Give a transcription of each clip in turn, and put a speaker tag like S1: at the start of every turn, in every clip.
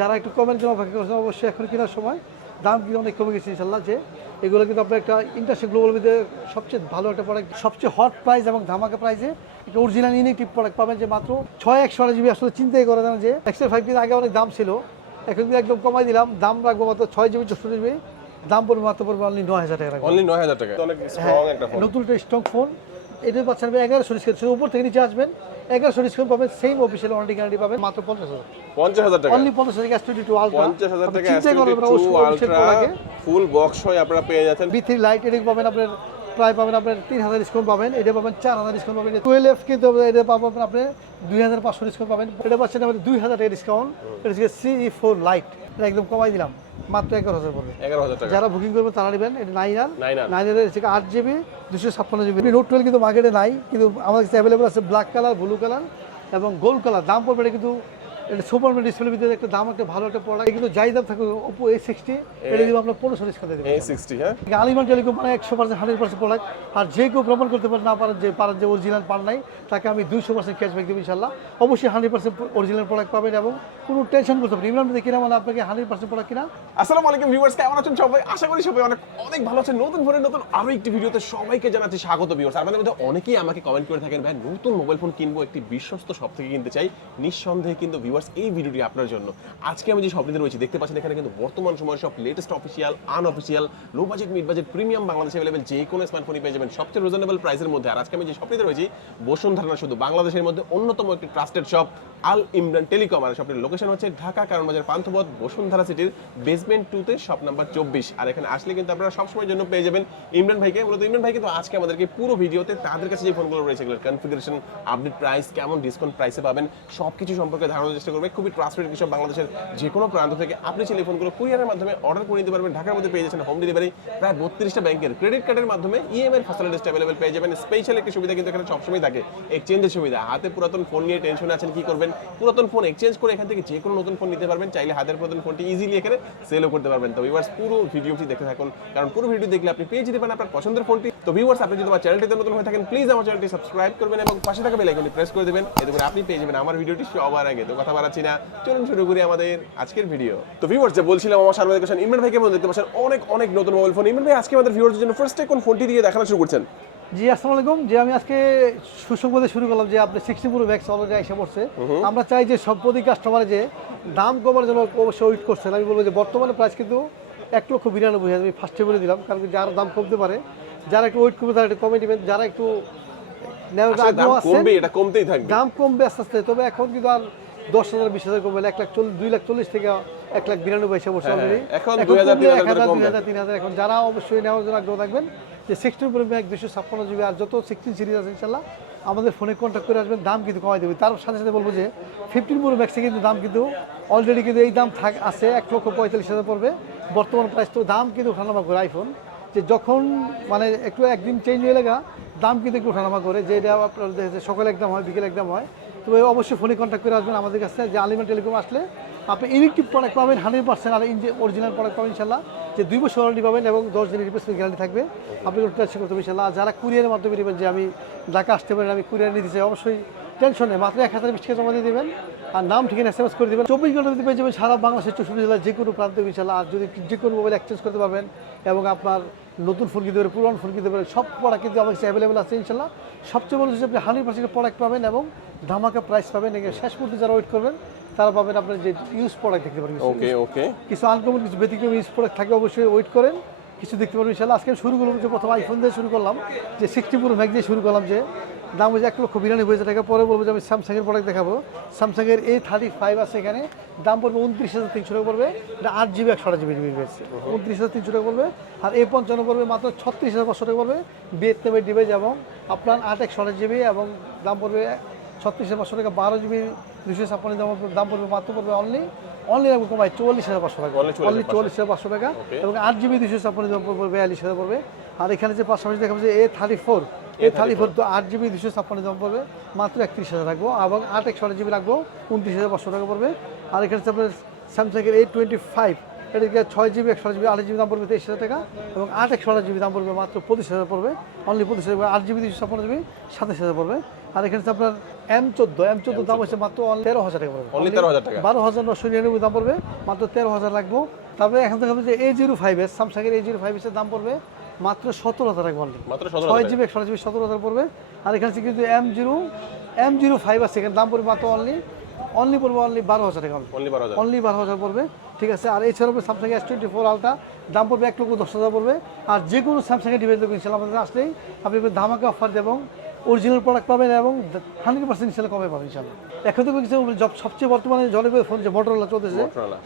S1: যারা একটু কমের জন্য অপেক্ষা করছেন অবশ্যই এখন কেনার সময়। দাম কিন্তু অনেক কমে গেছে ইনশাল্লাহ যে এগুলো কিন্তু আপনার একটা ইন্ডাস্ট্রি গ্লোবাল মধ্যে সবচেয়ে ভালো একটা প্রোডাক্ট সবচেয়ে হট প্রাইস এবং ধামাকা প্রাইসে একটা অরিজিনাল ইউনিটিভ প্রোডাক্ট পাবেন যে মাত্র ছয় একশো জিবি আসলে চিন্তাই করে দেন যে এক্সেল ফাইভ কিন্তু আগে অনেক দাম ছিল এখন কিন্তু একদম কমাই দিলাম। দাম রাখব মাত্র ছয় জিবি চৌষট্টি জিবি। দাম পড়বে মাত্র পড়বে অনলি নয় হাজার টাকা
S2: অনলি নয় হাজার টাকা। ফোন
S1: নতুন একটা স্ট্রং ফোন এটা পাচ্ছেন এগারোশো উপর থেকে নিচে আসবেন। এগারোশো ডিসকাউন্ট পাবেন সেম অফিসিয়াল ওয়ারেন্টি গ্যারান্টি পাবেন মাত্র পঞ্চাশ হাজার।
S2: পঞ্চাশ হাজার টাকা।
S1: অনলি পঞ্চাশ হাজার টোয়েন্টি টু আলট্রা
S2: পঞ্চাশ হাজার টাকা ফুল বক্স হয় আপনারা পেয়ে যাচ্ছেন।
S1: বি থ্রি লাইট এদিকে পাবেন আপনার প্রায় পাবেন আপনার তিন হাজার ডিসকাউন্ট পাবেন এটা পাবেন চার হাজার ডিসকাউন্ট পাবেন। টুয়েলভ কিন্তু এটা পাবেন আপনি দুই হাজার পাঁচশো ডিসকাউন্ট পাবেন। এটা পাচ্ছেন আমাদের দুই হাজার টাকা ডিসকাউন্ট এটা হচ্ছে সি ফোর লাইট এটা একদম কমাই দিলাম মাত্র এগারো হাজার পড়বে।
S2: এগারো হাজার টাকা।
S1: যারা বুকিং করবে তারা নেবেন এটা নাইন আর।
S2: নাইন আর।
S1: থেকে আট জিবি দুশো ছাপ্পান্ন জিবি নোট টুয়েলভ কিন্তু মার্কেটে নাই কিন্তু আমাদের কাছে অ্যাভেলেবল আছে ব্ল্যাক কালার ব্লু কালার এবং গোল্ড কালার দাম পড়বে এটা কিন্তু এটা সুপার ডিসপ্লের ভিতরে একটা দাম একটা ভালো একটা প্রোডাক্ট কিন্তু যাই দাম থাকবে ওপো এ সিক্সটি এটা দিব আপনার পনেরোশো দেবেন
S2: এ সিক্সটি হ্যাঁ।
S1: আলিমান টেলিকম মানে একশো পার্সেন্ট হান্ড্রেড পার্সেন্ট প্রোডাক্ট আর যে কেউ প্রমাণ করতে পারে না পারেন যে পারেন যে অরিজিনাল পান নাই তাকে আমি দুইশো পার্সেন্ট ক্যাশব্যাক দেবো ইনশাল্লাহ অবশ্যই হান্ড্রেড পার্সেন্ট অরিজিনাল প্রোডাক্ট পাবেন এবং কোনো টেনশন করতে পারেন ইমরান কিনা মানে আপনাকে হান্ড্রেড পার্সেন্ট প্রোডাক্ট কিনা?
S2: আসসালামু আলাইকুম ভিউয়ার্স কেমন আছেন সবাই? আশা করি সবাই অনেক অনেক ভালো আছেন। নতুন ফোনের নতুন আরও একটি ভিডিওতে সবাইকে জানাচ্ছি স্বাগত ভিউয়ার্স মধ্যে অনেকেই আমাকে কমেন্ট করে থাকেন ভাই নতুন মোবাইল ফোন কিনবো একটি বিশ্বস্ত শপ থেকে কিনতে চাই। নিঃসন্দেহে কিন্তু ভিউয়ার্স এই ভিডিওটি আপনার জন্য। আজকে আমি যে শপটিতে রয়েছি, দেখতে পাচ্ছেন এখানে কিন্তু বর্তমান সময় সব latest official unofficial low budget mid budget premium বাংলাদেশে অ্যাভেলেবল যে কোনো স্মার্টফোনই পেয়ে যাবেন। সবচেয়ে রিজনেবল প্রাইসের মধ্যে। আর আজকে আমি যে শপটিতে রয়েছি, বসুন্ধরা শুধু, বাংলাদেশের মধ্যে অন্যতম একটি trusted shop Al Imran telecom আর শপটির লোকেশন হচ্ছে ঢাকা, কারণ বাজার পান্থপথ, বসুন্ধরা সিটির বেসমেন্ট টুতে শপ নাম্বার চব্বিশ। আর এখানে আসলে কিন্তু আপনারা সবসময়ের জন্য পেয়ে যাবেন ইমরান ভাইকে। মূলত ইমরান ভাই কিন্তু আজকে আমাদেরকে পুরো ভিডিওতে তাদের কাছে যে ফোনগুলো রয়েছে, এগুলোর কনফিগারেশন আপডেট প্রাইস কেমন ডিসকাউন্ট প্রাইসে পাবেন সব কিছু সম্পর্কে ধারণা চেষ্টা করবে। খুবই ট্রাস্টেড কিছু বাংলাদেশের যে কোনো প্রান্ত থেকে। আপনি এই ফোনগুলো কুরিয়ারের মাধ্যমে অর্ডার করে নিতে পারবেন। ঢাকার মধ্যে পেয়ে যাচ্ছেন হোম ডেলিভারি প্রায় বত্রিশটা ব্যাংকের ক্রেডিট কার্ডের মাধ্যমে ইএমআই ফ্যাসিলিটিস অ্যাভেলেবল পেয়ে যাবেন। স্পেশাল একটি সুবিধা কিন্তু এখানে সবসময় থাকে। এক্সচেঞ্জের সুবিধা। হাতে পুরাতন ফোন নিয়ে টেনশন আছেন কি করবেন? পুরাতন ফোন এক্সচেঞ্জ করে এখান থেকে যে কোনো নতুন ফোন নিতে পারবেন। চাইলে হাতের পুরাতন ফোনটি ইজিলি এখানে সেলও করতে পারবেন। তো ভিউয়ার্স পুরো ভিডিওটি দেখতে থাকুন। কারণ পুরো ভিডিও দেখলে আপনি পেয়ে যেতে পারেন আপনার পছন্দের ফোনটি তো ভিউয়ার্স আপনি যদি আমার চ্যানেলটিতে নতুন হয়ে থাকেন প্লিজ আমার চ্যানেলটি সাবস্ক্রাইব করবেন এবং পাশে থাকা বেল আইকনটি প্রেস করে দেবেন। এতে করে আপনি পেয়ে যাবেন আমার ভিডিওটি সবার আগে। তো কথা বাড়াচ্ছি না। চলুন শুরু করি আমাদের আজকের ভিডিও তো ভিউয়ার্স যে বলছিলাম আমার সামনে দেখছেন ইমরান ভাইকে দেখতে পাচ্ছেন অনেক অনেক নতুন মোবাইল ফোন ইমরান ভাই আজকে আমাদের ভিউয়ার্সের জন্য ফার্স্টে কোন ফোনটি দিয়ে দেখানো শুরু করছেন?
S1: জি আসসালামু আলাইকুম। যে আমি আজকে সুসংবাদে শুরু করলাম যে আপনি সিক্সটি পুরো ব্যাগ অলরেডি এসে পড়ছে। আমরা চাই যে প্রতি কাস্টমারে যে দাম কমার জন্য অবশ্যই ওয়েট করছেন আমি বলব যে বর্তমানে প্রাইস কিন্তু এক লক্ষ বিরানব্বই হাজার আমি ফার্স্টে বলে দিলাম। কারণ যার দাম কমতে পারে যারা একটু ওয়েট করবে তারা একটু কমে নেবেন। যারা একটু
S2: থাকবে।
S1: দাম কমবে আস্তে আস্তে। তবে এখন কিন্তু আর দশ হাজার বিশ হাজার কমবে এক লাখ চল্লিশ দুই লাখ চল্লিশ থেকে এক লাখ বিরানব্বই এসে বসে
S2: হ্যাঁ,
S1: অলরেডি
S2: এখন 2000
S1: এক হাজার দুই হাজার তিন হাজার। এখন যারা অবশ্যই নেওয়ার জন্য আগ্রহ থাকবেন যে সিক্সটিন প্রো ম্যাক দুশো ছাপ্পান্ন জিবি আর যত সিক্সটিন সিরিজ আছে ইনশাল্লাহ আমাদের ফোনে কন্ট্যাক্ট করে আসবেন দাম কিন্তু কমাই দেবে। তার সাথে সাথে বলব যে ফিফটিন প্রো ম্যাক্সে কিন্তু দাম কিন্তু অলরেডি কিন্তু এই দাম থাক আছে এক লক্ষ পঁয়তাল্লিশ হাজার পড়বে। বর্তমান প্রাইস তো দাম কিন্তু ওঠানামা করে আইফোন যে যখন মানে একটু একদিন চেঞ্জ হয়ে লাগা দাম কিন্তু একটু ওঠানামা করে যে এটা আপনার সকালে একদম হয় বিকেলে একদম হয়। তবে অবশ্যই ফোনে কন্ট্যাক্ট করে আসবেন আমাদের কাছে, যে আলিমেন্ট টেলিকম আসলে আপনি ইলেকট্রিক প্রোডাক্ট পাবেন হান্ড্রেড পার্সেন্ট আর ইন্ডিয়া অরিজিনাল প্রোডাক্ট পাবেন ইনশাল্লাহ যে দুই বছর ওয়ারেন্টি পাবেন এবং দশ দিনের রিপ্লেসমেন্ট গ্যারান্টি থাকবে। আপনি টেনশন করতে ইনশাল্লাহ যারা কুরিয়ারের মাধ্যমে নেবেন যে আমি ঢাকা আসতে পারেন, আমি কুরিয়ার নিতে চাই, অবশ্যই টেনশন নেই মাত্র এক হাজার বিশ টাকা জমা দিয়ে দেবেন। আর নাম ঠিকানা এস করে দেবেন। চব্বিশ ঘণ্টা দিতে পেয়ে যাবেন সারা বাংলাদেশের চৌষট্টি জেলার যে কোনো প্রান্তে ইনশাল্লাহ। আর যদি যে কোনো মোবাইল এক্সচেঞ্জ করতে পারবেন এবং আপনার নতুন ফোন কিনতে পারেন পুরান ফোন কিনতে পারেন সব প্রোডাক্ট কিন্তু আমার কাছে অ্যাভেলেবেল আছে ইনশাল্লাহ। সবচেয়ে বড় হচ্ছে আপনি হান্ড্রেড পার্সেন্ট প্রোডাক্ট পাবেন এবং ধামাকা প্রাইস পাবেন। শেষ পর্যন্ত যারা ওয়েট করবেন তারা পাবেন আপনার যে ইউজ প্রোডাক্ট দেখতে পারেন
S2: ওকে ওকে
S1: কিছু আনকমন কিছু ব্যতিক্রম ইউজ প্রোডাক্ট থাকে অবশ্যই ওয়েট করেন। কিছু দেখতে পারবেন ইনশাল্লাহ। আজকে শুরু করলাম যে প্রথম আইফোন দিয়ে শুরু করলাম যে সিক্সটি পুরো ম্যাগ দিয়ে শুরু করলাম যে দাম হয়েছে এক লক্ষ বিরানব্বই হাজার টাকা। পরে বলব যে আমি স্যামসাংয়ের প্রোডাক্ট দেখাবো। স্যামসাংয়ের এই থার্টি ফাইভ আছে এখানে। দাম পড়বে উনত্রিশ হাজার তিনশো টাকা পড়বে। এটা আট জিবি একশো জিবি জিবি রয়েছে উনত্রিশ হাজার তিনশো টাকা পড়বে। আর এ পঞ্চান্ন পড়বে মাত্র ছত্রিশ হাজার পাঁচশো টাকা পড়বে। ভিয়েতনামের ডিভাইস এবং আপনার আট একশো আট জিবি এবং দাম পড়বে ছত্রিশ হাজার পাঁচশো টাকা বারো জিবি দুশো ছাপ্পান্ন দাম পড়বে- দাম পড়বে মাত্র পড়বে অনলি অনলি রাখব কমাই চুয়াল্লিশ হাজার পাঁচশো টাকা। অনলি চুয়াল্লিশ হাজার পাঁচশো। টাকা এবং আট জিবি দুশো ছাপ্পান্ন দাম পড়বে বিয়াল্লিশ হাজার পড়বে। আর এখানে যে পাশাপাশি দেখা যাচ্ছে A thirty four A thirty four তো আট জিবি দুশো ছাপ্পান্ন দাম পড়বে মাত্র একত্রিশ হাজার রাখব এবং আট একশো জিবি রাখব উনত্রিশ হাজার পাঁচশো টাকা পড়বে। আর এখানে হচ্ছে আপনার স্যামসাংয়ের এ টোয়েন্টি ফাইভ এটাকে ছয় জিবি একশো জিবি আট জিবি দাম পড়বে তেইশ হাজার টাকা এবং আট একশো জিবি দাম পড়বে মাত্র পঁচিশ হাজার পড়বে। অনলি পঁচিশ হাজার আট জিবি দুশো ছাপ্পান্ন জিবি সাতাশ হাজার পড়বে। আর এখানে আপনার এম চোদ্দ এম চোদ্দ দাম হচ্ছে মাত্র তেরো হাজার টাকা পড়বে।
S2: Only 13,000 টাকা।
S1: বারো হাজার নশো নিরানব্বই দাম পড়বে মাত্র তেরো হাজার লাগবো। তারপরে এখন দেখা যে এ জিরো ফাইভ এস স্যামসাংয়ের এ জিরো ফাইভ এসের দাম পড়বে মাত্র সতেরো হাজার টাকা অনলি ছয় জিবি একশো জিবি সতেরো হাজার পড়বে। আর এখানে কিন্তু M zero M zero five আছে এখানে দাম পড়বে মাত্র অনলি অনলি পড়বে অনলি বারো হাজার টাকা
S2: অনলি বারো হাজার।
S1: হাজার পড়বে ঠিক আছে? আর এছাড়াও Samsung S twenty four ultra দাম পড়বে এক লক্ষ দশ হাজার পড়বে। আর যে কোনো স্যামসাংয়ের ডিভাইস দেখবেন ইনশাল্লাহ আমাদের আসলেই আপনি ধামাকা অফার এবং অরিজিনাল প্রোডাক্ট পাবেন এবং হান্ড্রেড পার্সেন্ট ইনশাল্লাহ কমে পাবেন ইনশাল্লাহ এখন তো কিছু জব সবচেয়ে বর্তমানে জনপ্রিয় ফোন যে মোটরলা চলতেছে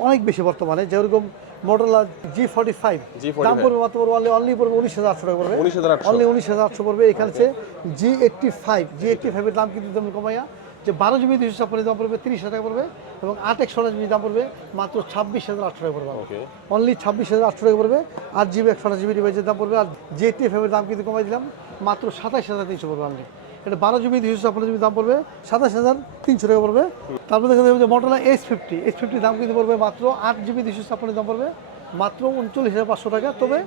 S1: অনেক বেশি বর্তমানে যেরকম মোটরলা জি ফর্টি ফাইভ দাম পড়বে মাত্র পড়বে অনলি অনলি পড়বে উনিশ হাজার আটশো টাকা পড়বে। অনলি উনিশ হাজার আটশো পড়বে এখানে G eighty five G eighty ফাইভের দাম কিন্তু কমাইয়া যে বারো জিবি দুশো ছাপ্পান্ন দাম পড়বে তিরিশ হাজার টাকা পড়বে এবং আট একশো জিবি দাম পড়বে মাত্র ছাব্বিশ হাজার আটশো টাকা পড়বে। অনলি ছাব্বিশ হাজার আটশো টাকা পড়বে আট জিবি একশো জিবি ডিভাইসের দাম পড়বে আর জি এইটটি ফাইভের দাম কিন্তু কমাই দিলাম মাত্র সাতাশ হাজার তিনশো পড়বে অনলি এটা বারো জিবি দুশো ছাপ্পান্ন জিবি দাম পড়বে সাতাশ হাজার তিনশো টাকা পড়বে। তারপরে দেখা যাবে যে Motorola H fifty H fifty দাম কিন্তু পড়বে মাত্র আট জিবি দুশো ছাপ্পান্ন দাম পড়বে মাত্র উনচল্লিশ হাজার পাঁচশো টাকা। তবে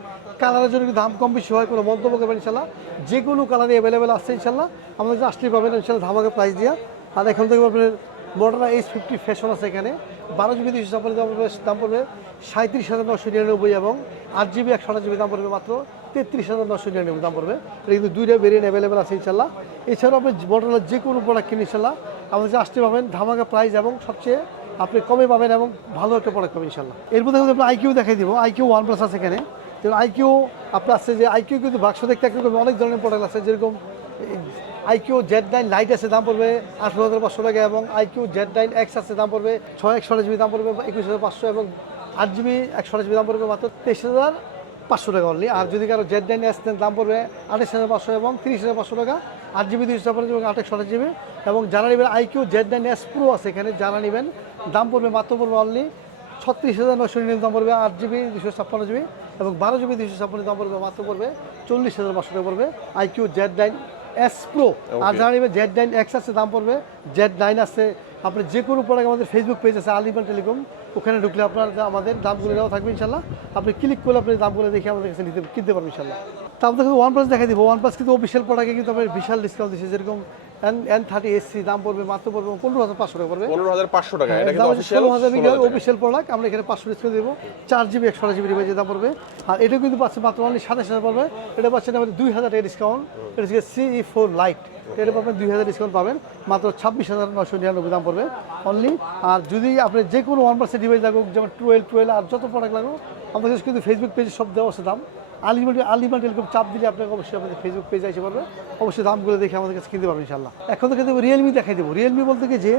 S1: কালারের জন্য দাম কম বেশি হয় কোনো মন্তব্য করবেন ইনশাল্লাহ যে কোনো কালারই অ্যাভেলেবেল আসছে ইনশাল্লাহ আমাদের আসলেই পাবেন ইনশাল্লাহ ধামাকে প্রাইস দিয়া। আর এখন থেকে আপনার মডেলা এইচ ফিফটি ফ্যাশন আছে এখানে। বারো জিবি দুশো ছাপ্পান্ন দাম পড়বে সাঁত্রিশ হাজার নশো নিরানব্বই এবং আট জিবি একশো আট জিবি দাম পড়বে মাত্র তেত্রিশ হাজার নশো নিরানব্বই দাম পড়বে। এটা কিন্তু দুইটা ভেরিয়েন্ট অ্যাভেলেবেল আছে ইনশাল্লাহ এছাড়াও আপনি মডেলার যে কোনো প্রোডাক্ট কিনে ইনশাল্লাহ আমাদের কাছে আসতে পাবেন। ধামাকা প্রাইস এবং সবচেয়ে আপনি কমে পাবেন এবং ভালো একটা প্রোডাক্ট পাবেন ইনশাল্লাহ এর মধ্যে আপনি আইকিউ দেখাই দিব। আইকিউ ওয়ান প্লাস আছে এখানে। যেমন আইকিউ আপনার আছে যে আইকিউ কিন্তু বাক্স দেখতে অনেক ধরনের প্রোডাক্ট আছে যেরকম আইকিউ জেড নাইন লাইট আছে, দাম পড়বে আঠারো হাজার পাঁচশো টাকা এবং আইকিউ জেড নাইন এক্স আছে, দাম পড়বে ছয়, একশো জিবি, দাম পড়বে একুশ হাজার পাঁচশো এবং আট জিবি, একশো জিবি, দাম পড়বে মাত্র তেইশ হাজার পাঁচশো টাকা অনলি আর যদি কারও জেড নাইন এস দাম পড়বে আঠাশ হাজার পাঁচশো এবং তিরিশ হাজার পাঁচশো টাকা। আট জিবি, দুইশো ছাপ্পান্ন জিবি এবং আঠাশ জিবি। এবং যারা নেবেন iQOO Z nine S pro আছে এখানে, যারা নেবেন, দাম পড়বে মাত্র পড়বে অনলি ছত্রিশ হাজার নশো নিরানব্বই দাম পড়বে আট জিবি দুশো ছাপ্পান্ন জিবি এবং বারো জিবি দুশো ছাপ্পান্ন দাম পড়বে মাত্র পড়বে চল্লিশ হাজার পাঁচশো টাকা পড়বে iQOO Z nine S pro আর যারা নেবে জেড নাইন এক্স আছে দাম পড়বে। জেড নাইন আছে আপনি যে কোনো প্রোডাক্ট আমাদের ফেসবুক পেজ আছে আলিমান টেলিকম ওখানে ঢুকলে আপনার আমাদের দামগুলো দেওয়া থাকবে ইনশাল্লাহ। আপনি ক্লিক করলে আপনি দামগুলো দেখে আমাদের কাছে নিতে কিনতে পারবেন ইনশাল্লাহ। তো আপনাকে ওয়ান প্লাস দেখাই দিব। ওয়ান প্লাস কিন্তু অফিসিয়াল প্রোডাক্টে কিন্তু আপনার বিশাল ডিসকাউন্ট দিচ্ছে যেরকম এন এন থার্টি এসসি দাম পড়বে মাত্র পড়বে পনেরো হাজার পাঁচশো টাকা পড়বে।
S2: পনেরো হাজার পাঁচশো টাকা এটা কিন্তু অফিসিয়াল
S1: হাজার প্রোডাক্ট আমরা এখানে পাঁচশো ডিসকাউন্ট দেবো। চার জিবি একশো জিবি দাম পড়বে। আর এটা কিন্তু পাচ্ছে মাত্র অনলি সাতাশ হাজার পড়বে। এটা পাচ্ছেন আমাদের দুই হাজার টাকা ডিসকাউন্ট এটা হচ্ছে সিই ফোর লাইট এটা পাবেন দুই হাজার ডিসকাউন্ট পাবেন। মাত্র ছাব্বিশ হাজার নশো নিরানব্বই দাম পড়বে অনলি আর যদি আপনি যে কোনো ওয়ান পার্সেন্ট ডিভাইস লাগুক যেমন টুয়েলভ টুয়েলভ আর যত প্রোডাক্ট লাগুক আমাদের কিন্তু ফেসবুক পেজে সব দেওয়া আছে দাম। আলিমেন্ট আলিমেন্ট এরকম চাপ দিলে আপনাকে অবশ্যই আমাদের ফেসবুক পেজে এসে পারবে অবশ্যই দামগুলো দেখে আমাদের কাছে কিনতে পারবেন ইনশাল্লাহ এখন তো কিন্তু রিয়েলমি দেখাই দেবো। রিয়েলমি বলতে কি যে,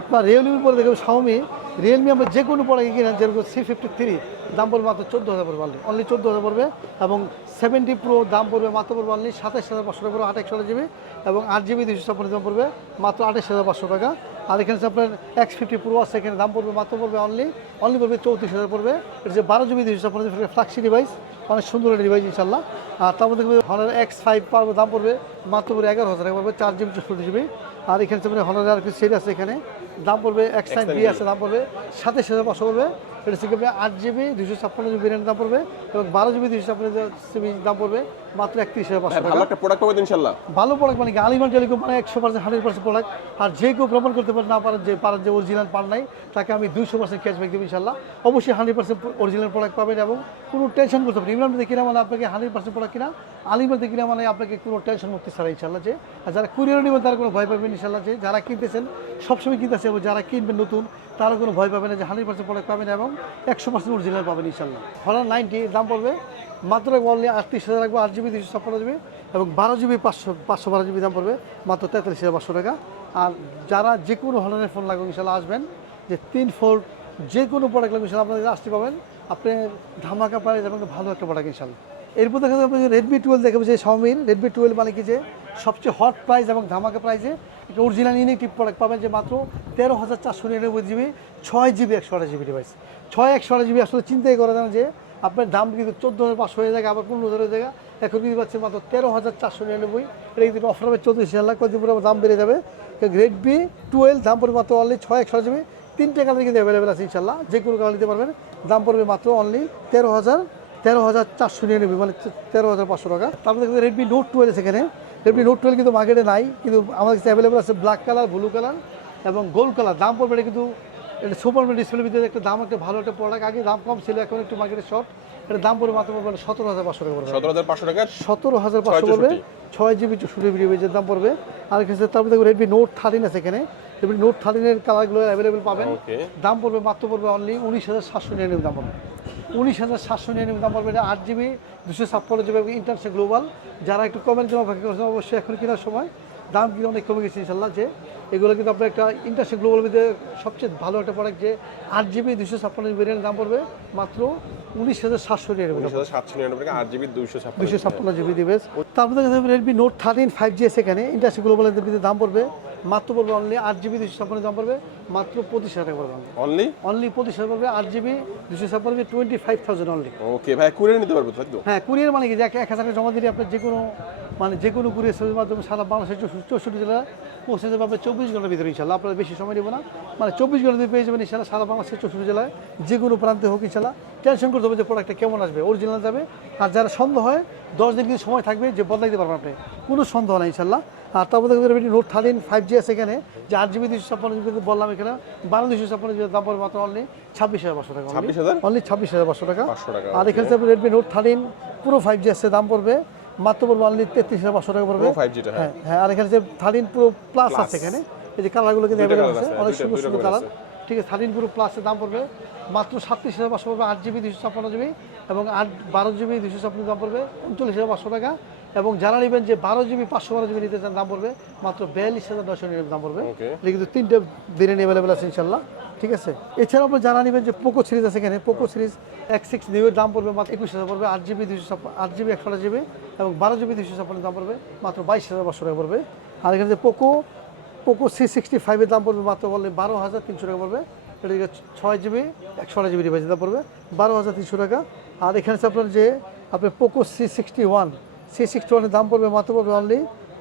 S1: আপনার রিয়েলমি পরে দেখবেন শাওমি রিয়েলমি আমরা যে কোনো প্রোডাক্ট কিনেন যেরকম সি ফিফটি থ্রি দাম পড়বে মাত্র চোদ্দ হাজার পড়বে অনলি অনলি চোদ্দ হাজার পড়বে এবং সেভেন্টি প্রো দাম পড়বে মাত্র পড়বে অনলি সাতাশ হাজার পাঁচশো টাকা পড়বে আট একশো জিবি এবং আট জিবি দুশো ছাপ্পান্ন দাম পড়বে মাত্র আঠাশ হাজার পাঁচশো টাকা। আর এখানে আপনার এক্স ফিফটি প্রো আছে, এখানে দাম পড়বে মাত্র পড়বে অনলি অনলি পড়বে চৌত্রিশ হাজার পড়বে। এটা যে বারো জিবি ছাপ্পান্ন জিবি ফ্লাক্সি ডিভাইস অনেক সুন্দর একটা ডিভাইস ইনশাল্লাহ আর তার মধ্যে হনার এক্স ফাইভ পারবে দাম পড়বে মাত্র পড়বে এগারো হাজার পড়বে চার জিবি চৌষট্টি জিবি আর এখানে হচ্ছে হনার আর কিছু সেট আছে এখানে দাম পড়বে এক্স নাইন বি আছে দাম পড়বে সাতাশ হাজার পাঁচশো পড়বে। এটা হচ্ছে আট জিবি দুশো ছাপ্পান্ন জিবি ভেরিয়েন্টের দাম পড়বে এবং বারো জিবি দুশো ছাপ্পান্ন জিবি দাম পড়বে মাত্র একত্রিশ হাজার পাঁচশো টাকা।
S2: ভালো একটা প্রোডাক্ট পাবেন ইনশাল্লাহ
S1: ভালো প্রোডাক্ট মানে কি? আলিমান টেলিকম মানে একশো পার্সেন্ট হান্ড্রেড পার্সেন্ট প্রোডাক্ট আর যে কেউ প্রমাণ করতে পারে না পারেন যে পারেন যে অরিজিনাল পান নাই তাকে আমি দুশো পার্সেন্ট ক্যাশব্যাক দেবো ইনশাল্লাহ অবশ্যই হান্ড্রেড পার্সেন্ট অরিজিনাল প্রোডাক্ট পাবেন এবং কোনো টেনশন করতে পারেন ইমরান কিনা মানে আপনাকে হান্ড্রেড পার্সেন্ট প্রোডাক্ট কিনা? আলিমান কিনা মানে আপনাকে কোনো টেনশন মুক্তি ছাড়া ইনশাল্লাহ যে আর যারা কুরিয়ার নেবেন তারা কোনো ভয় পাবেন ইনশাল্লাহ যে যারা কিনতেছেন সবসময় কিনতেছে এবং যারা কিনবেন নতুন, তারা কোনো ভয় পাবে না যে হান্ড্রেড পার্সেন্ট প্রোডাক্ট পাবেন এবং একশো পার্সেন্ট অরিজিনাল পাবেন ইনশাল্লাহ। হলার নাইনটি দাম পড়বে মাত্র অনলি আটত্রিশ হাজার রাখব আট জিবি দুশো ছাপ্পান্ন জিবি এবং বারো জিবি পাঁচশো পাঁচশো বারো জিবি দাম পড়বে মাত্র তেতাল্লিশ হাজার পাঁচশো টাকা। আর যারা যে কোনো ধরনের ফোন লাগবে ইনশাল্লাহ আসবেন, যে তিন ফোল্ড যে কোনো প্রোডাক্ট লাগবে ইনশাল্লাহ আপনাদের আসতে পাবেন আপনি ধামাকা পারে যাবেন ভালো একটা প্রোডাক্ট ইনশাল্লাহ। এরপর দেখা যাবে রেডমি টুয়েলভ দেখাবো যে শাওমির রেডমি টুয়েলভ মানে কি যে সবচেয়ে হট প্রাইস এবং ধামাকা প্রাইসে একটা অরিজিনাল ইউনিটিভ প্রোডাক্ট পাবেন যে মাত্র তেরো হাজার চারশো নিরানব্বই জিবি ছয় জিবি একশো আঠাশ জিবি ডিভাইস ছয়, একশো আঠাশ জিবি আসলে চিন্তাই করা যায় না যে আপনার দাম কিন্তু চোদ্দ হাজার পাঁচশো হয়ে যায় আবার পনেরো হাজার হয়ে যায় এখন কিন্তু পাচ্ছেন মাত্র তেরো হাজার চারশো নিরানব্বই। এটা কিন্তু অফার হবে চৌত্রিশ হাজার, লাখ কদিন পরে দাম বেড়ে যাবে। রেডমি টুয়েলভ দাম পড়বে মাত্র অনলি ছয়, একশো জিবি তিনটে কালার কিন্তু অ্যাভেলেবেল আছে ইনশাল্লাহ যে কোনো কালার নিতে পারবেন। দাম পড়বে মাত্র অনলি তেরো হাজার তেরো হাজার চারশো নিরানব্বই মানে তেরো হাজার পাঁচশো টাকা। তারপরে দেখবেন রেডমি নোট টুয়েলভ সেখানে রেডমি নোট টুয়েলভ কিন্তু মার্কেটে নাই কিন্তু আমাদের কাছে অ্যাভেলেবল আছে ব্ল্যাক কালার ব্লু কালার এবং গোল্ড কালার দাম পড়বে এটা কিন্তু এটা সুপার ডিসপ্লের ভিতরে একটা দাম একটা ভালো একটা প্রোডাক্ট আগে দাম কম ছিল এখন একটু মার্কেটে শর্ট এটা দাম পড়বে মাত্র পড়বে সতেরো হাজার পাঁচশো টাকা পড়বে।
S2: সতেরো হাজার পাঁচশো টাকার
S1: সতেরো হাজার পাঁচশো পড়বে। ছয় জিবি চৌষট্টি জিবি যে দাম পড়বে। আর কিছু তারপরে দেখো রেডমি নোট থার্টিন আছে এখানে। রেডমি নোট থার্টিনের কালারগুলো অ্যাভেলেবেল পাবেন। দাম পড়বে মাত্র পড়বে অনলি উনিশ হাজার সাতশো নিরানব্বই দাম পড়বে। উনিশ হাজার সাতশো নিরানব্বই দাম পড়বে এটা আট জিবি দুশো ছাপ্পান্ন জিবি ইন্টারন্যাশনাল গ্লোবাল। যারা একটু কমেন্ট জমা অপেক্ষা করছে অবশ্যই এখন কেনার সময়। দাম কিন্তু অনেক কমে গেছে ইনশাল্লাহ যে এগুলো কিন্তু আপনার একটা ইন্টারন্যাশনাল গ্লোবাল মধ্যে সবচেয়ে ভালো একটা প্রোডাক্ট যে আট জিবি দুশো ছাপ্পান্ন জিবি দাম পড়বে মাত্র উনিশ হাজার সাতশো নিরানব্বই
S2: উনিশ সাতশো নিরানব্বই আট জিবি ছাপ্পান্ন
S1: দুশো ছাপ্পান্ন জিবি দিবে তারপরে Redmi Note thirteen five G S এখানে। ইন্ডাস্ট্রি গ্লোবালের দাম পড়বে মাত্র পড়বে অনলি আট জিবি দুশো ছাপ্পান্ন দাম পড়বে মাত্র পঁচিশ হাজার টাকা পড়বে
S2: অনলি
S1: অনলি পঁচিশ হাজার পড়বে আট জিবি দুশো ছাপ্পান্ন twenty five thousand only
S2: okay ভাই কুরিয়ার নিতে পারব
S1: হ্যাঁ কুরিয়ার মানে কি? যে এক এক হাজার টাকা জমা দিলে আপনার যে কোনো মানে যে কোনো কুরিয়ার সার্ভিস মাধ্যমে সারা বাংলাদেশের চৌষট্টি- চৌষট্টি জেলা পৌঁছে যাবে আপনার চব্বিশ ঘণ্টার ভিতরে ইনশাল্লাহ আপনারা বেশি সময় নেব না। মানে চব্বিশ ঘণ্টার ভিতরে পেয়ে যাবেন ইনশাল্লাহ সারা বাংলাদেশের চৌষট্টি জেলায়। যে কোনো প্রান্তে হোক ইনশাল্লাহ টেনশন করতে হবে যে প্রোডাক্টটা কেমন আসবে অরিজিনাল যাবে। আর যারা সন্দেহ হয় দশ দিন কিন্তু সময় থাকবে যে বদলাইতে পারবেন আপনি। কোনো সন্দেহ নাই ইনশাল্লাহ আর তারপরে দেখবেন নোট থার্টিন ফাইভ জি আছে এখানে যে আট জিবি দুশো ছাপ্পান্ন জিবি বললাম এখানে বারো দুশো ছাপ্পান্ন জিবি দাম পড়বে মাত্র অনলি ছাব্বিশ হাজার পাঁচশো টাকা
S2: ছাব্বিশ হাজার?
S1: অনলি ছাব্বিশ হাজার পাঁচশো টাকা। আর এখানে রেডমি নোট থার্টিন পুরো ফাইভ জি আসছে দাম পড়বে মাত্র পড়বে অনলি তেত্রিশ হাজার পাঁচশো টাকা পড়বে।
S2: Pro 5G টা, হ্যাঁ।
S1: হ্যাঁ হ্যাঁ আর এখানে যে থার্টিন পুরো প্লাস আছে এখানে এই যে কালারগুলো কিন্তু অ্যাভেলেবল আছে
S2: আছে,
S1: অনেক সুন্দর সুন্দর কালার ঠিক আছে থার্টিন পুরো প্লাসের দাম পড়বে মাত্র সাতত্রিশ হাজার পাঁচশো পড়বে আট জিবি দুশো ছাপ্পান্ন জিবি এবং আট বারো জিবি দুশো ছাপ্পান্ন দাম পড়বে উনচল্লিশ হাজার পাঁচশো টাকা। এবং যারা নেবেন যে বারো জিবি পাঁচশো বারো জিবি নিতে চান দাম পড়বে মাত্র বিয়াল্লিশ হাজার নশো নিরানব্বই দাম পড়বে। এটা কিন্তু তিনটে ভেরিয়েন্ট অ্যাভেলেবেল আছে ইনশাল্লাহ। ঠিক আছে? এছাড়াও আপনি জানা নেবেন যে পোকো সিরিজ আছে এখানে পোকো সিরিজ এক সিক্স নিউয়ের দাম পড়বে মাত্র একুশ হাজার পড়বে আট জিবি দুশো আট জিবি একশো জিবি এবং বারো জিবি দুশো ছাপ্পান্ন দাম পড়বে মাত্র বাইশ হাজার পাঁচশো টাকা পড়বে। আর এখানে যে পোকো পোকো সি সিক্সটি ফাইভের দাম পড়বে মাত্র বললে বারো হাজার তিনশো টাকা পড়বে। এটা ছয় জিবি একশো আট জিবি ডিভাইসের দাম পড়বে বারো হাজার তিনশো টাকা। আর এখানে আপনার যে আপনার Poco C sixty one C sixty ওয়ানের দাম পড়বে মাত্র পড়বে অনলি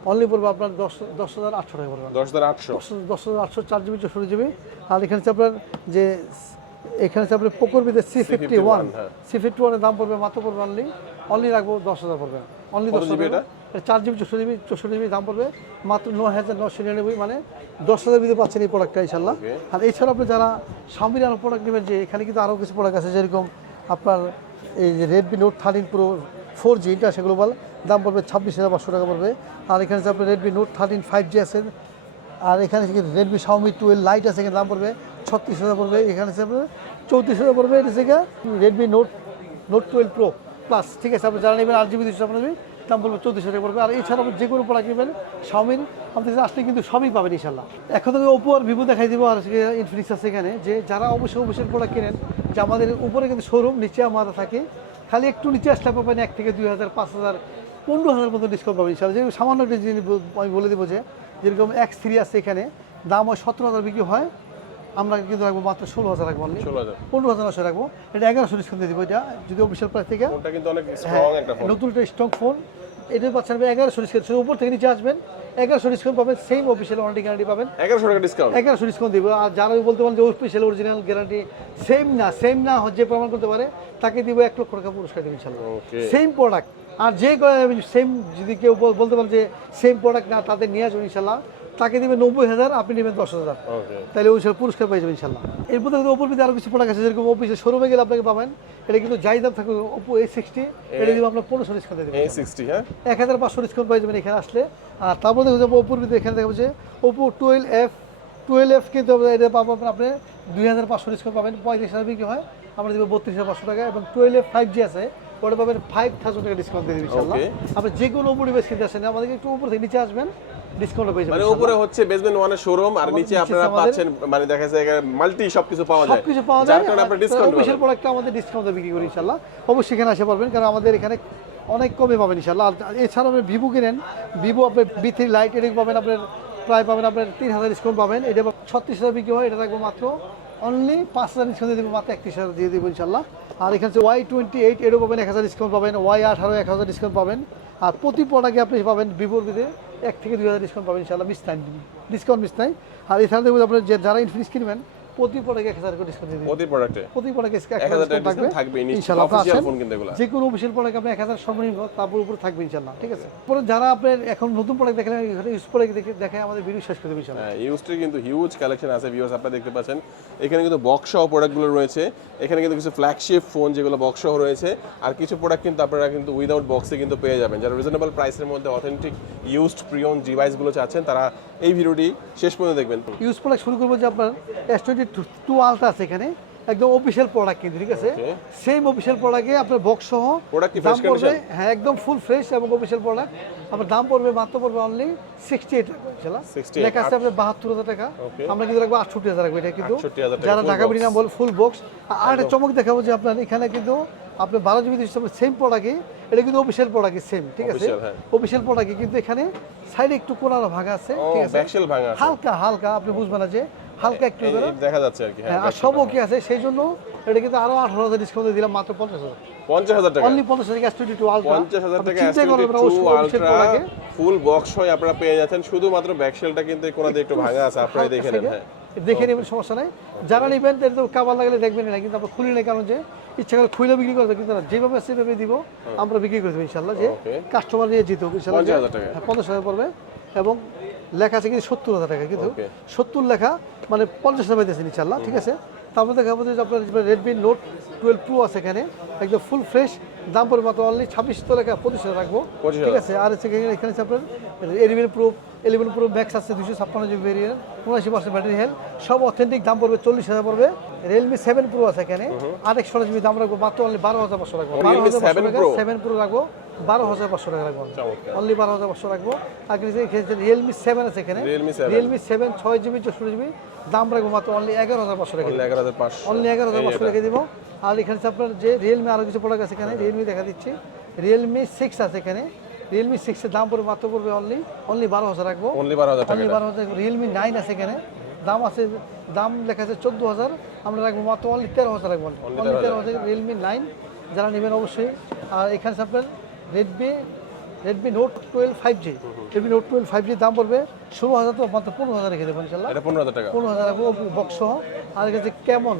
S1: অনলি পড়বে আপনার দশ দশ হাজার আটশো টাকা পড়বে।
S2: দশ হাজার আটশো।
S1: দশ হাজার আটশো চার জিবি চৌষট্টি জিবি আর এখানে হচ্ছে আপনার যে এখানে হচ্ছে আপনার ভিতরে C fifty one. C fifty ওয়ানের দাম পড়বে মাত্র পড়বে অনলি অনলি রাখব দশ হাজার পড়বে। অনলি দশ হাজার চার জিবি চৌষট্টি জিবি চৌষট্টি জিবি দাম পড়বে মাত্র নয় হাজার নশো নিরানব্বই মানে দশ হাজার ভিতরে পাচ্ছেন এই প্রোডাক্টটা ইনশাল্লাহ. আর এছাড়া আপনি যারা স্বামীর আরও প্রোডাক্ট নেবেন যে এখানে কিন্তু আরও কিছু প্রোডাক্ট আছে যেরকম আপনার এই যে Redmi Note thirteen pro four G আছে গ্লোবাল দাম পড়বে ছাব্বিশ হাজার পাঁচশো টাকা পড়বে। আর এখানে আছে আপনার Redmi Note thirteen five G আছে, আর এখানে রেডমি শাওমি টুয়েলভ লাইট আছে, এখানে দাম পড়বে ছত্রিশ হাজার পড়বে। এখানে আছে আপনার চৌত্রিশ হাজার পড়বে, এটা থেকে Redmi Note Note twelve pro plus ঠিক আছে? আপনি যারা নেবেন আট জিবি দুশো আপনার দাম পড়বে চৌত্রিশ হাজার পড়বে। আর এছাড়া আপনি যে কোনো প্রোডাক্ট নেবেন আমাদের কাছে আসলে কিন্তু সবই পাবেন ইনশাল্লাহ এখন থেকে ওপো আর ভিভো দেখাই দিব, আর ইনফিনিক্স আছে এখানে, যে যারা অবশ্যই অবশ্যই প্রোডাক্ট কেনেন, যে আমাদের উপরে কিন্তু শোরুম নিচে আমাদের থাকে খালি একটু নিচে আসলে পাবেন এক থেকে দুই হাজার পাঁচ হাজার পনেরো হাজার মতো ডিসকাউন্ট পাবেন ইনশাল্লাহ যেরকম সামান্য একটা জিনিস আমি বলে দেবো যে যেরকম এক্স থ্রি আছে এখানে দাম হয় সতেরো হাজার বিক্রি হয়। আমরা কিন্তু রাখব মাত্র ষোলো হাজার রাখব অনলি। পনেরো হাজার নশো রাখব। এটা এগারোশো ডিসকাউন্ট দিয়ে দেবো এটা। যদি অফিসিয়াল প্রাইস থেকে
S2: ফোন
S1: নতুন একটা স্ট্রং ফোন এটা পাচ্ছেন এগারোশো ডিসকাউন্ট উপর থেকে নিচে আসবেন এগারোশো ডিসকাউন্ট পাবেন সেম অফিসিয়াল ওয়ারেন্টি গ্যারান্টি পাবেন।
S2: এগারোশো টাকা ডিসকাউন্ট
S1: এগারোশো ডিসকাউন্ট দিব। আর যারা বলতে পারেন যে অফিসিয়াল অরিজিনাল গ্যারান্টি সেম না সেম না হচ্ছে প্রমাণ করতে পারে তাকে দিব এক লক্ষ টাকা পুরস্কার দেবেন ইনশাল্লাহ। সেম প্রোডাক্ট আর যে সেম যদি কেউ বলতে পারেন যে সেম প্রোডাক্ট না তাদের নিয়ে আসবেন ইনশাল্লাহ। তাকে দিবে নব্বই হাজার আপনি নেবেন দশ হাজার। তাহলে ওই সব পুরস্কার পেয়ে যাবেন ইনশাল্লাহ। এর মধ্যে কিন্তু ওপর ভিতরে আরও কিছু প্রোডাক্ট আছে যেরকম অফিসে শোরুমে গেলে আপনাকে পাবেন। এটা কিন্তু যাই দাম থাকবে ওপো এ সিক্সটি এটা দিব আপনার পনেরোশো ডিসকাউন্ট দেবেন।
S2: সিক্সটি হ্যাঁ?
S1: এক হাজার পাঁচশো ডিসকাউন্ট পাই যাবেন এখানে আসলে। আর তারপর দেখো যাব ওপোর ভিতরে এখানে দেখা যাচ্ছে Oppo twelve F twelve F কিন্তু এটা পাবো আপনি দুই হাজার পাঁচশো ডিসকাউন্ট পাবেন। পঁয়ত্রিশ হাজার বিক্রি হয় আমরা দেবো বত্রিশ হাজার পাঁচশো টাকা। এবং টুয়েলভ এফ ফাইভ জি আছে ওটা পাবেন ফাইভ থাউজেন্ড টাকা ডিসকাউন্ট দিয়ে দেবেন ইনশাল্লাহ আপনি যে কোনো ওপর ডিভাইস কিনতে আসেন আমাদেরকে একটু উপর থেকে নিচে আসবেন ডিসকাউন্ট পেয়ে যাবেন
S2: মানে উপরে হচ্ছে বেসমেন্ট ওয়ানের শোরুম আর নিচে আপনারা পাচ্ছেন মানে দেখা যায় মাল্টি সবকিছু পাওয়া যায়।
S1: সবকিছু পাওয়া যায়।
S2: যার কারণে আপনার ডিসকাউন্ট
S1: প্রোডাক্টটা আমাদের ডিসকাউন্টে বিক্রি করি ইনশাল্লাহ অবশ্যই এখানে আসতে পারবেন কারণ আমাদের এখানে অনেক কমে পাবেন ইনশাল্লাহ আর এছাড়াও আপনি ভিভো কিনেন ভিভো আপনার বি থ্রি লাইট এটা পাবেন আপনার প্রায় পাবেন আপনার তিন হাজার ডিসকাউন্ট পাবেন। এটা ছত্রিশ হাজার বিক্রি হয় এটা থাকবে মাত্র অনলি পাঁচ হাজার ডিসকাউন্ট দিয়ে দেবো মাত্র একত্রিশ হাজার দিয়ে দেবো ইনশাল্লাহ আর এখানে হচ্ছে ওয়াই টোয়েন্টি এইট এরও পাবেন এক হাজার ডিসকাউন্ট পাবেন ওয়াই আঠারো, এক হাজার ডিসকাউন্ট পাবেন। আর প্রতি প্রোডাক্টে আপনি পাবেন দিতে এক থেকে দুই হাজার ডিসকাউন্ট পাবেন ইনশাল্লাহ মিস নাই ডিসকাউন্ট মিস নাই আর এছাড়া দেখবেন আপনার যে যারা ইনফিনিক্স কিনবেন প্রতি প্রোডাক্টে এক হাজার করে ডিসকাউন্ট দিই
S2: প্রতি প্রোডাক্টে
S1: প্রোডাক্টে
S2: টাকা থাকবে।
S1: ইনশাআল্লাহ। আপনি
S2: ফোন কিন্তু এগুলো
S1: যে কোনো অফিসিয়াল প্রোডাক্ট আপনি এক হাজার সর্বনিম্ন তারপর উপরে থাকবে ইনশাল্লাহ ঠিক আছে? পরে যারা আপনার এখন নতুন প্রোডাক্ট দেখেন এখানে ইউজ প্রোডাক্ট দেখে দেখে আমাদের ভিডিও শেষ করে দেবে ইনশাল্লাহ
S2: হ্যাঁ কিন্তু হিউজ কালেকশন আছে ভিউয়ার্স আপনারা দেখতে পাচ্ছেন। এখানে কিন্তু বক্স সহ প্রোডাক্টগুলো রয়েছে। এখানে কিন্তু কিছু ফ্ল্যাগশিপ ফোন যেগুলো বক্স সহ রয়েছে। আর কিছু প্রোডাক্ট কিন্তু আপনারা কিন্তু উইদাউট বক্সে কিন্তু পেয়ে যাবেন। যারা রিজনেবল প্রাইসের মধ্যে অথেন্টিক ইউজড প্রিয়ন ডিভাইসগুলো চাচ্ছেন তারা এই ভিডিওটি শেষ পর্যন্ত দেখবেন।
S1: ইউজ প্রোডাক্ট শুরু করব যে আপনার এস টোয়েন্টি আছে এখানে একদম অফিসিয়াল প্রোডাক্ট কিন্তু ঠিক আছে? সেম অফিসিয়াল প্রোডাক্টে আপনার বক্স সহ দাম পড়বে? হ্যাঁ একদম ফুল ফ্রেশ এবং অফিসিয়াল প্রোডাক্ট আপনার দাম পড়বে মাত্র পড়বে অনলি সিক্সটি এইট টাকা লেখা আছে আপনার বাহাত্তর হাজার টাকা। আমরা কিন্তু রাখব আটষট্টি হাজার রাখব এটা কিন্তু যারা ঢাকা
S2: box।
S1: বিড়ি নাম বলে ফুল বক্স আর একটা চমক দেখাবো যে আপনার এখানে কিন্তু আপনি বারো জিবি হিসাবে সেম প্রোডাক্টই এটা কিন্তু অফিসিয়াল প্রোডাক্টই সেম ঠিক আছে?
S2: Official, হ্যাঁ।
S1: অফিসিয়াল প্রোডাক্টই কিন্তু এখানে সাইডে একটু কোনানো ভাগ আছে ঠিক
S2: ভাঙা আছে।
S1: হালকা হালকা আপনি বুঝবেন না যে হালকা একটু
S2: দেখা যাচ্ছে আর কি হ্যাঁ
S1: হ্যাঁ, আর সবও কি আছে? সেই জন্য এটা কিন্তু আরও আঠারো হাজার ডিসকাউন্ট দিলাম মাত্র পঞ্চাশ হাজার।
S2: পঞ্চাশ হাজার টাকা।
S1: অনলি পঞ্চাশ হাজার টোয়েন্টি টু আলট্রা
S2: পঞ্চাশ হাজার টাকা আলট্রা ফুল বক্স হয়ে আপনারা পেয়ে যাচ্ছেন। শুধুমাত্র ব্যাকশেলটা কিন্তু একটু ভাঙা আছে দেখে নেন হ্যাঁ।
S1: দেখে নেবেন সমস্যা নাই। যারা নেবেন তো কাবার লাগলে দেখবেন না কিন্তু আমরা খুলি না কারণ যে ইচ্ছা করে খুলে বিক্রি করতে কিন্তু না যেভাবে সেভাবে দিব আমরা বিক্রি করে দেবো ইনশাল্লাহ যে কাস্টমার নিয়ে জিত ইনশাল্লাহ
S2: 50,000 টাকা।
S1: হ্যাঁ, পঞ্চাশ হাজার পড়বে। এবং লেখা আছে কিন্তু সত্তর হাজার টাকা কিন্তু. সত্তর লেখা মানে পঞ্চাশ হাজার পাইতেছেন ইনশাল্লাহ ঠিক আছে? তারপর দেখাবো যে আপনার রেডমি নোট টুয়েলভ প্রো আছে এখানে একদম ফুল ফ্রেশ দাম পড়বে মাত্র অনলি ছাব্বিশ তো লেখা পঁচিশ রাখব ঠিক আছে? আর এখানে এখানে আপনার Redmi pro eleven pro max আছে দুশো ছাপ্পান্ন জিবি ভেরিয়েন্ট উনআশি পার্সেন্ট ব্যাটারি হেলথ সব অথেন্টিক দাম পড়বে চল্লিশ হাজার পড়বে। রিয়েলমি সেভেন প্রো আছে এখানে আরেক ষোলো জিবি দাম রাখব মাত্র অনলি বারো হাজার পাঁচশো রাখব বারো হাজার পাঁচশো টাকা সেভেন প্রো রাখব বারো হাজার পাঁচশো টাকা রাখব। অনলি বারো হাজার পাঁচশো রাখব। আর রিয়েলমি সেভেন আছে এখানে। রিয়েলমি সেভেন ছয় জিবি চৌষট্টি জিবি দাম রাখব মাত্র অনলি এগারো হাজার পাঁচশো টাকা।
S2: এগারো হাজার পাঁচশো।
S1: অনলি এগারো হাজার পাঁচশো রেখে দিব। আর এখানে আপনার যে রিয়েলমি আরও কিছু প্রোডাক্ট আছে এখানে রিয়েলমি দেখা দিচ্ছি। রিয়েলমি সিক্স আছে এখানে। রিয়েলমি সিক্সের দাম পড়বে মাত্র পড়বে অনলি অনলি বারো হাজার রাখব
S2: অনলি বারো হাজার
S1: অনলি বারো হাজার রিয়েলমি নাইন আছে এখানে। দাম আছে দাম লেখা আছে চোদ্দ হাজার। আমরা রাখব মাত্র অনলি তেরো হাজার রাখব অনলি তেরো হাজার রিয়েলমি নাইন যারা নেবেন অবশ্যই। আর এখানে আপনার Redmi Redmi note twelve five G Redmi note twelve five G দাম পড়বে ষোলো হাজার তো মাত্র পনেরো হাজার রেখে দেবো ইনশাল্লাহ
S2: পনেরো হাজার টাকা।
S1: পনেরো হাজার রাখব বক্স আর কাছে কেমন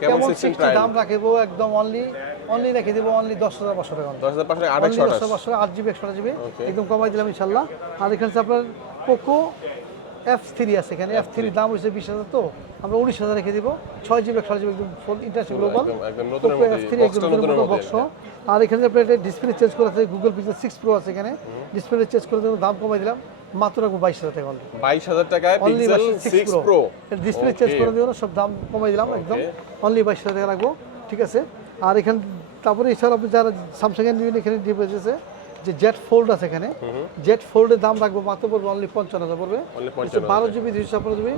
S2: কেমন
S1: কেমন
S2: 16
S1: সিক্সটি দাম রাখব একদম অনলি অনলি রেখে দেবো অনলি দশ হাজার পাঁচশো টাকা।
S2: দশ হাজার পাঁচশো আট
S1: দশ হাজার পাঁচশো আট জিবি একশো জিবি। একদম কমাই দিলাম ইনশাল্লাহ। আর এখানে আপনার পোকো এফ থ্রি আছে এখানে। এফ থ্রির দাম হচ্ছে বিশ হাজার তো। আমরা উনিশ হাজার রেখে দিব। ছয় জিবি একশো জিবি একদম full international global Poco F three একদম বক্স আর এখানে আপনার ডিসপ্লে চেঞ্জ করা আছে গুগল পিক্সেল সিক্স প্রো আছে এখানে। ডিসপ্লে চেঞ্জ করে দেবো দাম কমাই দিলাম। মাত্র রাখব বাইশ হাজার টাকা।
S2: বাইশ হাজার টাকায়
S1: ডিসপ্লে চেঞ্জ করে না সব দাম কমাই দিলাম একদম। অনলি বাইশ হাজার টাকা রাখব। ঠিক আছে? আর এখানে তারপরে এছাড়া আপনি যারা স্যামসাং এর নিবেন এখানে বেঁচেছে যে জেট ফোল্ড আছে এখানে। জেট ফোল্ডের দাম রাখব মাত্র পড়বে অনলি পঞ্চান্ন হাজার পড়বে। বারো জিবি দুশো ছাপ্পান্ন জিবি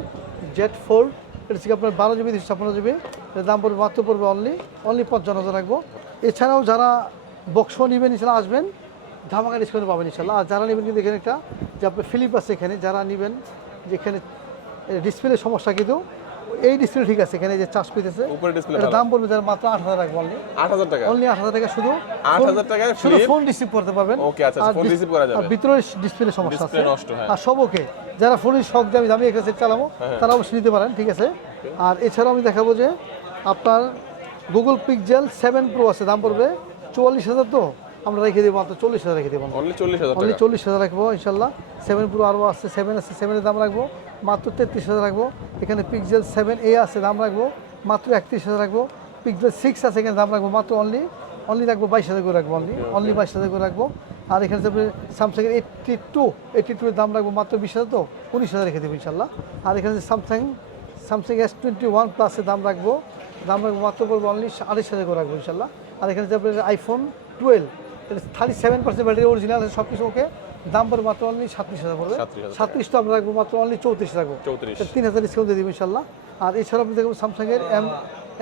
S1: জেট ফোল্ড এটা হচ্ছে আপনার বারো জিবি দুশো ছাপ্পান্ন জিবি এর দাম পড়বে মাত্র পড়বে অনলি অনলি পঞ্চান্ন হাজার রাখব। এছাড়াও যারা বক্স নেবেন ইনশাল্লাহ আসবেন। ধামাকা ডিসকাউন্ট পাবেন ইনশাল্লাহ। আর যারা নেবেন কিন্তু এখানে একটা যে আপনার ফিলিপ আছে এখানে যারা নেবেন যেখানে ডিসপ্লে সমস্যা কিন্তু এই ডিসপ্লে ঠিক আছে এখানে যে চার্জ পেতেছে
S2: উপরে ডিসপ্লে
S1: এটা দাম পড়বে যারা মাত্র আট হাজার রাখব অনলি
S2: আট হাজার টাকা।
S1: অনলি আট হাজার টাকা শুধু
S2: 8,000 টাকায়
S1: শুধু ফোন রিসিভ করতে পারবেন।
S2: Okay, আচ্ছা, phone
S1: dis-
S2: receive করা যাবে।
S1: আর ভিতরে ডিসপ্লে সমস্যা আছে।
S2: Display নষ্ট, হ্যাঁ।
S1: আর সব ওকে যারা ফোনের শখ দামি দামি একটা সেট চালাবো তারা অবশ্যই নিতে পারেন ঠিক আছে? আর এছাড়াও আমি দেখাবো যে আপনার গুগল পিকজেল সেভেন প্রো আছে দাম পড়বে চুয়াল্লিশ হাজার তো? আমরা রেখে দেবো মাত্র চল্লিশ হাজার রেখে দেবো
S2: অনলি চল্লিশ হাজার
S1: অনলি
S2: টাকা।
S1: চল্লিশ হাজার রাখব ইনশাল্লাহ। সেভেন প্রো আরও আছে সেভেন আছে সেভেনের দাম রাখব। মাত্র তেত্রিশ হাজার রাখব। এখানে পিক্সেল সেভেন এ আছে, দাম রাখব। মাত্র একত্রিশ হাজার রাখব। পিক্সেল সিক্স আছে, এখানে দাম রাখব মাত্র অনলি অনলি রাখব বাইশ হাজার করে রাখব অনলি অনলি বাইশ হাজার করে রাখব। আর এখানে স্যামসাংয়ের এইট্টি টু এইট্টি টু এর দাম রাখব মাত্র বিশ হাজার, তো উনিশ হাজার রেখে দেবো ইনশাল্লাহ আর এখানে Samsung Samsung S twenty one প্লাসের দাম রাখব। দাম রাখব মাত্র পড়ব অনলি আড়াইশ হাজার করে রাখব ইনশাল্লাহ আর এখানে আপনার iPhone twelve thirty seven percent battery original সব কিছু ওকে দাম পড়বে মাত্র অনলি সাতত্রিশ হাজার পড়বে।
S2: 37,000
S1: সাতত্রিশ তো আমরা রাখব মাত্র অনলি চৌত্রিশ রাখব। তিন হাজার ডিসকাউন্ট দিয়ে দিব ইনশাল্লাহ। আর এছাড়া আপনি দেখবেন স্যামসাংয়ের এম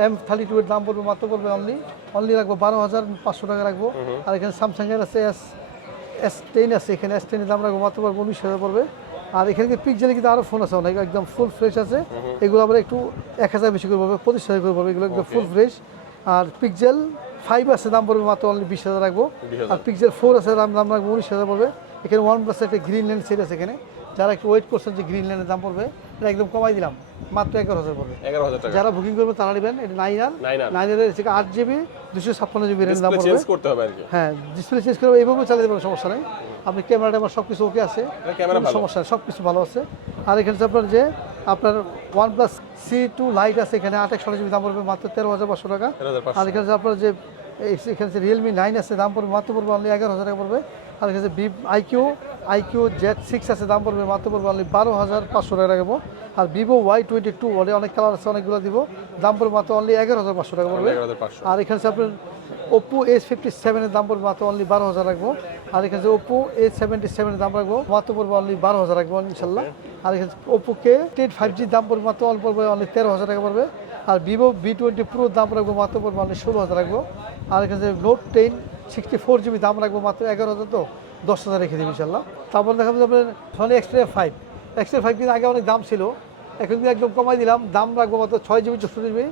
S1: এম থার্টি টু এর দাম পড়বে মাত্র পড়বে অনলি অনলি রাখব বারো হাজার পাঁচশো টাকা রাখব। আর এখানে স্যামসাংয়ের আছে এস এস টেন আছে। এখানে এস টেনের দাম রাখব মাত্র পড়বে উনিশ হাজার পড়বে। আর এখানে পিকজেলে কিন্তু আরও ফোন আছে অনেক একদম ফুল ফ্রেশ আছে। এগুলো আবার একটু এক হাজার বেশি করে পড়বে পঁচিশ হাজার করে পড়বে। এগুলো একদম ফুল ফ্রেশ আর পিকজেল ফাইভ আছে দাম পড়বে মাত্র অনলি বিশ হাজার রাখব। আর পিকজেল ফোর আছে দাম দাম রাখব উনিশ হাজার পড়বে। এখানে ওয়ান প্লাস একটা গ্রিন ল্যান্ড সেট আছে এখানে। যারা একটু ওয়েট করছেন যে গ্রিন ল্যান্ডের দাম পড়বে এটা একদম কমাই দিলাম। মাত্র এগারো হাজার পড়বে।
S2: এগারো হাজার
S1: যারা বুকিং করবে তারা নেবেন এটা নাইন আর।
S2: নাইন আর।
S1: হচ্ছে আট জিবি দুশো ছাপ্পান্ন জিবি র্যাম দাম পড়বে।
S2: করতে হবে
S1: হ্যাঁ ডিসপ্লে চেঞ্জ করে এইভাবে চালিয়ে পারেন সমস্যা নেই। আপনি ক্যামেরা ট্যামেরা সব কিছু ওকে আছে সমস্যা নেই সব কিছু ভালো আছে। আর এখানে হচ্ছে আপনার যে আপনার one plus C two lite আছে এখানে আট একশো জিবি দাম পড়বে মাত্র তেরো হাজার পাঁচশো টাকা। আর এখানে আপনার যে এখানে রিয়েলমি নাইন আছে দাম পড়বে মাত্র পড়বে অনলি এগারো হাজার টাকা পড়বে। আর এখানে যে V iQOO iQOO Z six আছে দাম পড়বে মাত্র পড়বে অনলি বারো হাজার পাঁচশো টাকা রাখব আর ভিভো ওয়াই টোয়েন্টি টু বলে অনেক কালার আছে অনেকগুলো দিব। দাম পড়বে মাত্র অনলি এগারো হাজার পাঁচশো টাকা পড়বে। আর এখানে আপনার ওপো এস ফিফটি সেভেনের দাম পড়বে মাত্র অনলি বারো হাজার রাখব আর এখানে ওপো এ সেভেন্টি সেভেনের দাম রাখব মাত্র পড়বে অনলি বারো হাজার রাখব ইনশাল্লাহ আর এখানে ওপো কে টেন ফাইভ জির দাম পড়বে মাত্র অল্প পড়বে অনলি তেরো হাজার টাকা পড়বে। আর ভিভো ভি টোয়েন্টি প্রো দাম রাখব মাত্র অনলি ষোলো হাজার রাখব। আর এখানে যে note ten sixty four GB দাম রাখব মাত্র এগারো হাজার তো দশ হাজার রেখে দিবি ইনশাল্লাহ তারপর দেখাবো আপনার Sony extra five extra five কিন্তু আগে অনেক দাম ছিল এখন কিন্তু একদম কমাই দিলাম। দাম রাখব মাত্র ছয় জিবি চৌষট্টি জিবি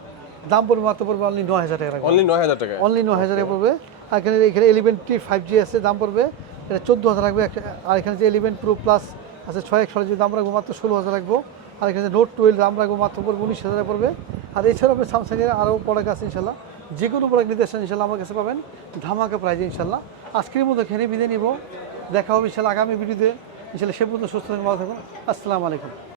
S1: দাম পড়বে মাত্র পড়বে অনলি নয় হাজার টাকা
S2: অনলি নয় হাজার টাকা
S1: অনলি নয় হাজারে পড়বে। আর এখানে এখানে এলিভেন টি ফাইভ জি আছে দাম পড়বে এটা চোদ্দ হাজার রাখবে। আর এখানে যে এলিভেন প্রো প্লাস আছে ছয় একশো জিবি দাম রাখব মাত্র ষোলো হাজার রাখব। আর এখানে নোট টুয়েলভ রাখব মাত্র পড়বে, উনিশ হাজারে পড়বে। আর এছাড়াও আপনি স্যামসাংয়ের আরও প্রোডাক্ট আছে ইনশাল্লাহ। যে কোনো প্রোডাক্ট নির্দেশন ইনশাল্লাহ আমার কাছে পাবেন। ধামাকা প্রাইজে ইনশাল্লাহ। আজকের মতো খেয়ে বিদায় নিব। দেখা হবে ইনশাল্লাহ আগামী ভিডিওতে। ইনশাল্লাহ সে পর্যন্ত সুস্থ থাকুন, ভালো থাকুন। আসসালামু আলাইকুম।